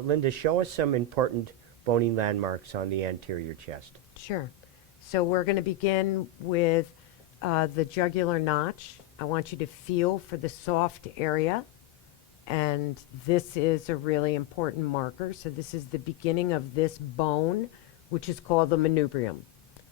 Linda, show us some important bony landmarks on the anterior chest. Sure. So we're going to begin with the jugular notch. I want you to feel for the soft area, and this is a really important marker. So this is the beginning of this bone, which is called the manubrium.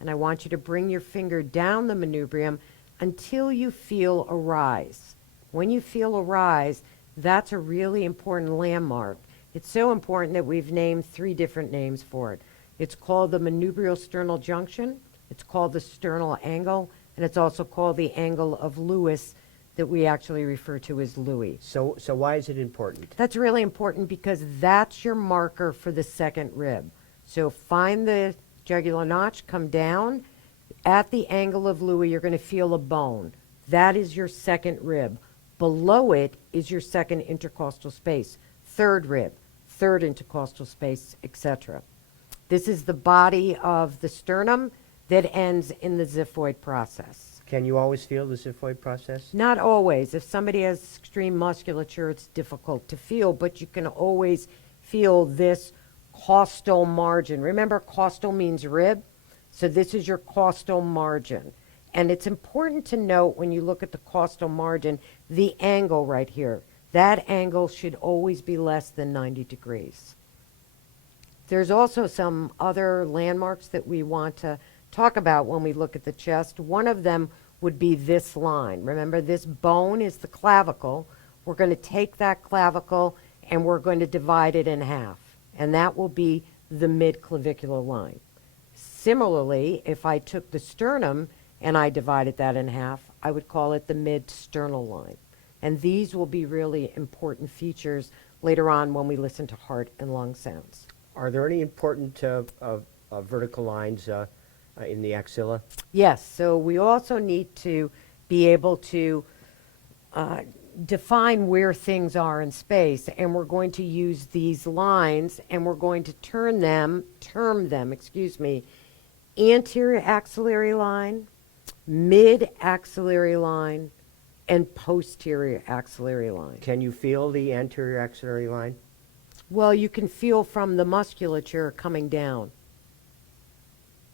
And I want you to bring your finger down the manubrium until you feel a rise. When you feel a rise, that's a really important landmark. It's so important that we've named 3 different names for it. It's called the manubrial sternal junction, it's called the sternal angle, and it's also called the angle of Lewis that we actually refer to as Louis. So why is it important? That's really important because that's your marker for the second rib. So find the jugular notch, come down. At the angle of Louis, you're going to feel a bone. That is your second rib. Below it is your second intercostal space. Third rib, third intercostal space, etc. This is the body of the sternum that ends in the xiphoid process. Can you always feel the xiphoid process? Not always. If somebody has extreme musculature, it's difficult to feel, but you can always feel this costal margin. Remember, costal means rib, so this is your costal margin. And it's important to note when you look at the costal margin, the angle right here. That angle should always be less than 90 degrees. There's also some other landmarks that we want to talk about when we look at the chest. One of them would be this line. Remember, this bone is the clavicle. We're going to take that clavicle and we're going to divide it in half. And that will be the mid-clavicular line. Similarly, if I took the sternum and I divided that in half, I would call it the mid-sternal line. And these will be really important features later on when we listen to heart and lung sounds. Are there any important vertical lines in the axilla? Yes, so we also need to be able to define where things are in space, and we're going to use these lines and we're going to term them, anterior axillary line, mid-axillary line, and posterior axillary line. Can you feel the anterior axillary line? Well, you can feel from the musculature coming down.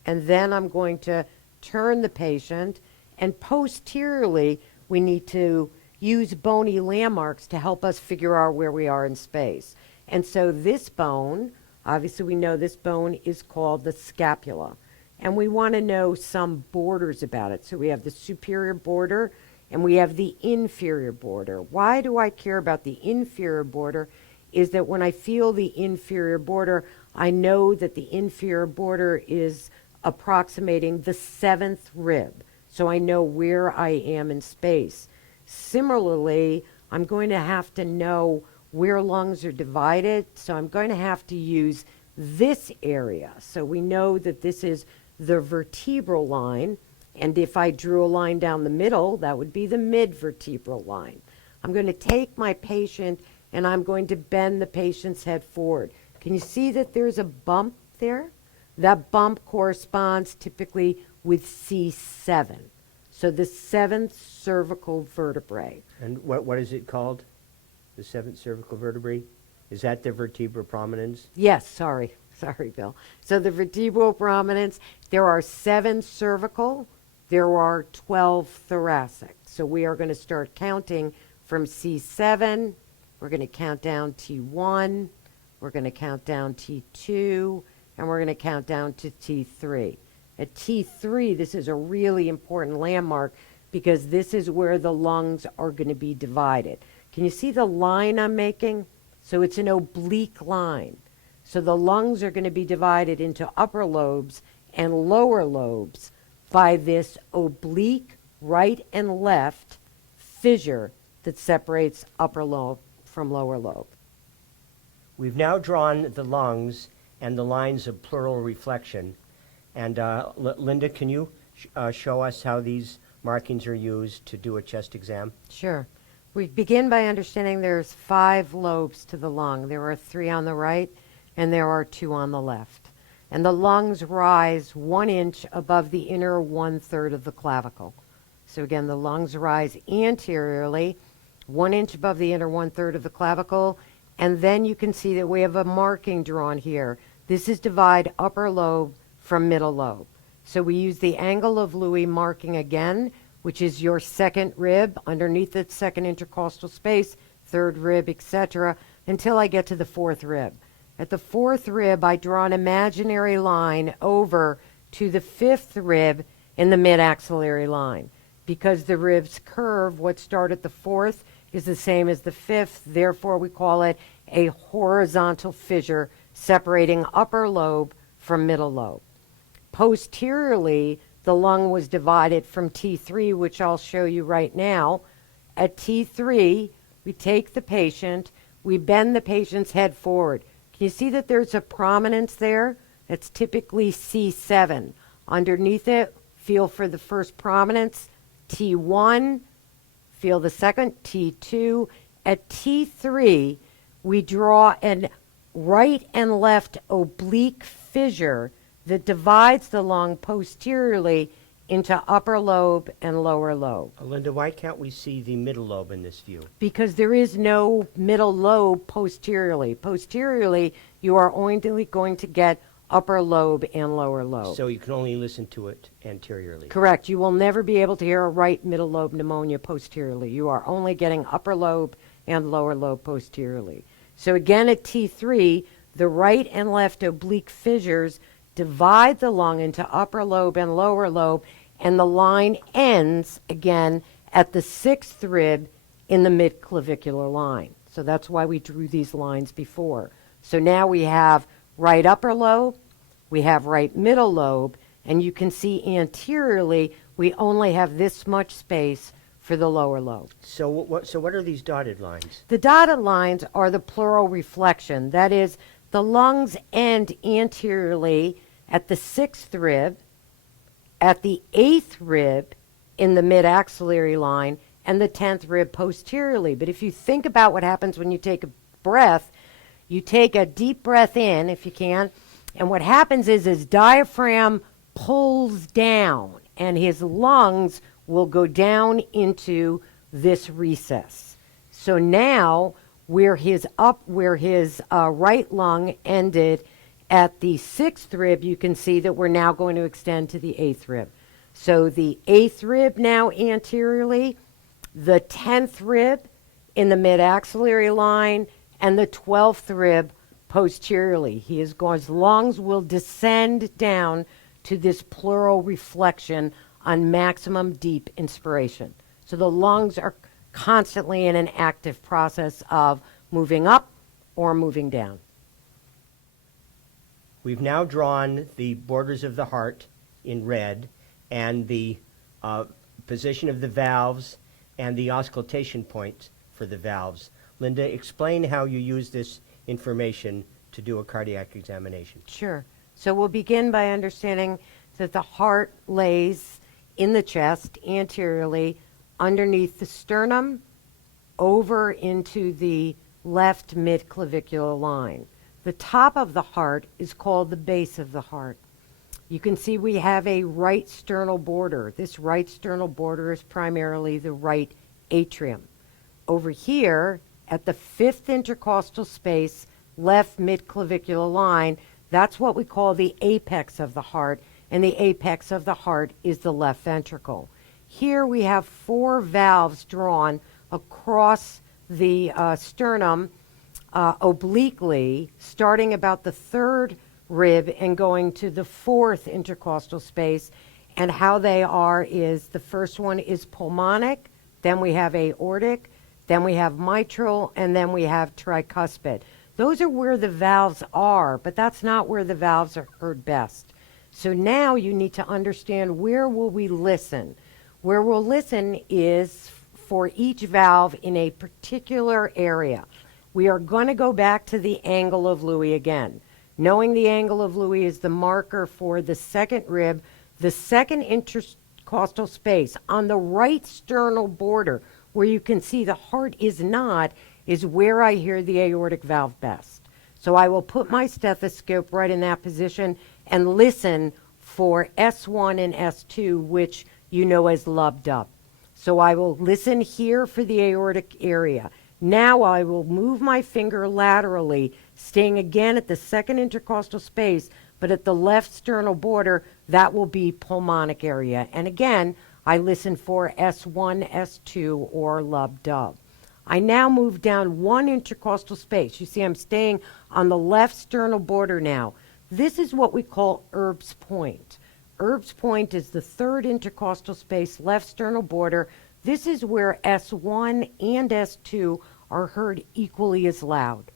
And then I'm going to turn the patient, and posteriorly, we need to use bony landmarks to help us figure out where we are in space. And so this bone, obviously we know this bone is called the scapula. And we want to know some borders about it. So we have the superior border and we have the inferior border. Why do I care about the inferior border? Is that when I feel the inferior border, I know that the inferior border is approximating the 7th rib. So I know where I am in space. Similarly, I'm going to have to know where lungs are divided. So I'm going to have to use this area. So we know that this is the vertebral line. And if I drew a line down the middle, that would be the mid-vertebral line. I'm going to take my patient and I'm going to bend the patient's head forward. Can you see that there's a bump there? That bump corresponds typically with C7. So the 7th cervical vertebrae. And what is it called? The 7th cervical vertebrae? Is that the vertebral prominence? Yes, sorry, Bill. So the vertebral prominence, there are 7 cervical, there are 12 thoracic. So we are going to start counting from C7. We're going to count down T1. We're going to count down T2. And we're going to count down to T3. At T3, this is a really important landmark because this is where the lungs are going to be divided. Can you see the line I'm making? So it's an oblique line. So the lungs are going to be divided into upper lobes and lower lobes by this oblique right and left fissure that separates upper lobe from lower lobe. We've now drawn the lungs and the lines of pleural reflection. And Linda, can you show us how these markings are used to do a chest exam? Sure. We begin by understanding there's 5 lobes to the lung. There are 3 on the right and there are 2 on the left. And the lungs rise 1 inch above the inner 1/3 of the clavicle. So again, the lungs rise anteriorly 1 inch above the inner 1/3 of the clavicle, And then you can see that we have a marking drawn here. This is divide upper lobe from middle lobe. So we use the angle of Louis marking again, which is your second rib underneath the second intercostal space, third rib, etc., until I get to the fourth rib. At the fourth rib, I draw an imaginary line over to the fifth rib in the mid-axillary line. Because the ribs curve, what start at the fourth is the same as the fifth, therefore we call it a horizontal fissure separating upper lobe from middle lobe. Posteriorly, the lung was divided from T3, which I'll show you right now. At T3, we take the patient, we bend the patient's head forward. Can you see that there's a prominence there? That's typically C7. Underneath it, feel for the first prominence, T1, feel the second, T2. At T3, we draw an right and left oblique fissure that divides the lung posteriorly into upper lobe and lower lobe. Linda, why can't we see the middle lobe in this view? Because there is no middle lobe posteriorly. Posteriorly, you are only going to get upper lobe and lower lobe. So you can only listen to it anteriorly. Correct. You will never be able to hear a right middle lobe pneumonia posteriorly. You are only getting upper lobe and lower lobe posteriorly. So again at T3, the right and left oblique fissures divide the lung into upper lobe and lower lobe, and the line ends again at the sixth rib in the midclavicular line. So that's why we drew these lines before. So now we have right upper lobe, we have right middle lobe, and you can see anteriorly we only have this much space for the lower lobe. So what are these dotted lines? The dotted lines are the pleural reflection. That is, the lungs end anteriorly at the sixth rib, at the eighth rib in the mid-axillary line, and the 10th rib posteriorly. But if you think about what happens when you take a breath, you take a deep breath in, if you can, and what happens is his diaphragm pulls down, and his lungs will go down into this recess. So now, where his right lung ended at the sixth rib, you can see that we're now going to extend to the eighth rib. So the eighth rib now anteriorly, the 10th rib in the mid-axillary line, and the 12th rib posteriorly. His lungs will descend down to this pleural reflection on maximum deep inspiration. So the lungs are constantly in an active process of moving up or moving down. We've now drawn the borders of the heart in red and the position of the valves and the auscultation points for the valves. Linda, explain how you use this information to do a cardiac examination. Sure. So we'll begin by understanding that the heart lays in the chest anteriorly underneath the sternum over into the left midclavicular line. The top of the heart is called the base of the heart. You can see we have a right sternal border. This right sternal border is primarily the right atrium. Over here, at the fifth intercostal space, left midclavicular line, that's what we call the apex of the heart, and the apex of the heart is the left ventricle. Here we have 4 valves drawn across the sternum obliquely, starting about the 3rd rib and going to the 4th intercostal space. And how they are is the first one is pulmonic, then we have aortic, then we have mitral, and then we have tricuspid. Those are where the valves are, but that's not where the valves are heard best. So now you need to understand, where will we listen? Where we'll listen is for each valve in a particular area. We are going to go back to the angle of Louis again. Knowing the angle of Louis is the marker for the 2nd rib, the 2nd intercostal space on the right sternal border, where you can see the heart is not, is where I hear the aortic valve best. So I will put my stethoscope right in that position and listen for S1 and S2, which you know as lubbed up. So I will listen here for the aortic area. Now I will move my finger laterally, staying again at the second intercostal space, but at the left sternal border, that will be pulmonic area. And again, I listen for S1, S2, or lub-dub. I now move down one intercostal space. You see I'm staying on the left sternal border now. This is what we call Erb's point. Erb's point is the third intercostal space, left sternal border. This is where S1 and S2 are heard equally as loud.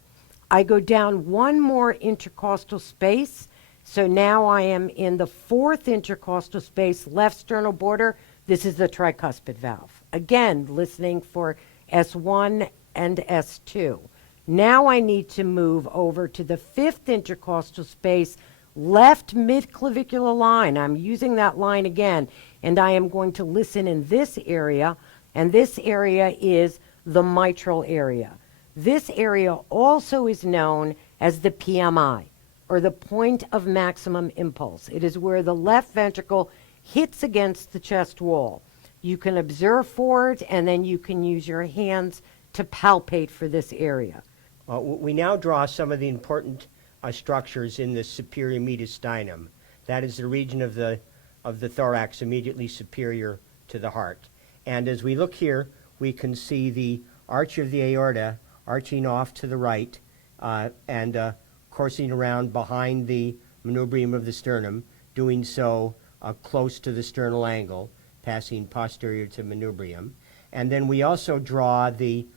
I go down one more intercostal space, so now I am in the fourth intercostal space, left sternal border. This is the tricuspid valve. Again, listening for S1 and S2. Now I need to move over to the fifth intercostal space, left midclavicular line. I'm using that line again, and I am going to listen in this area, and this area is the mitral area. This area also is known as the PMI, or the point of maximum impulse. It is where the left ventricle hits against the chest wall. You can observe for it, and then you can use your hands to palpate for this area. We now draw some of the important structures in the superior mediastinum. That is the region of the thorax immediately superior to the heart. And as we look here, we can see the arch of the aorta arching off to the right and coursing around behind the manubrium of the sternum, doing so close to the sternal angle, passing posterior to manubrium. And then we also draw the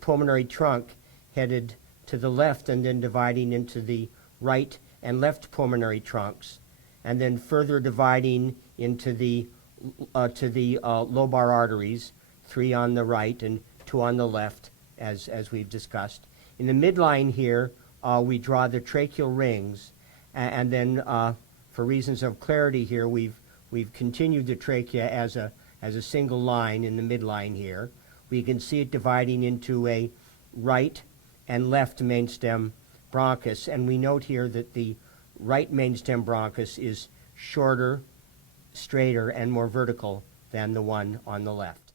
pulmonary trunk headed to the left and then dividing into the right and left pulmonary trunks, and then further dividing into the lobar arteries, 3 on the right and 2 on the left, as we've discussed. In the midline here, we draw the tracheal rings, and then for reasons of clarity here, we've continued the trachea as a single line in the midline here. We can see it dividing into a right and left mainstem bronchus, and we note here that the right mainstem bronchus is shorter, straighter, and more vertical than the one on the left.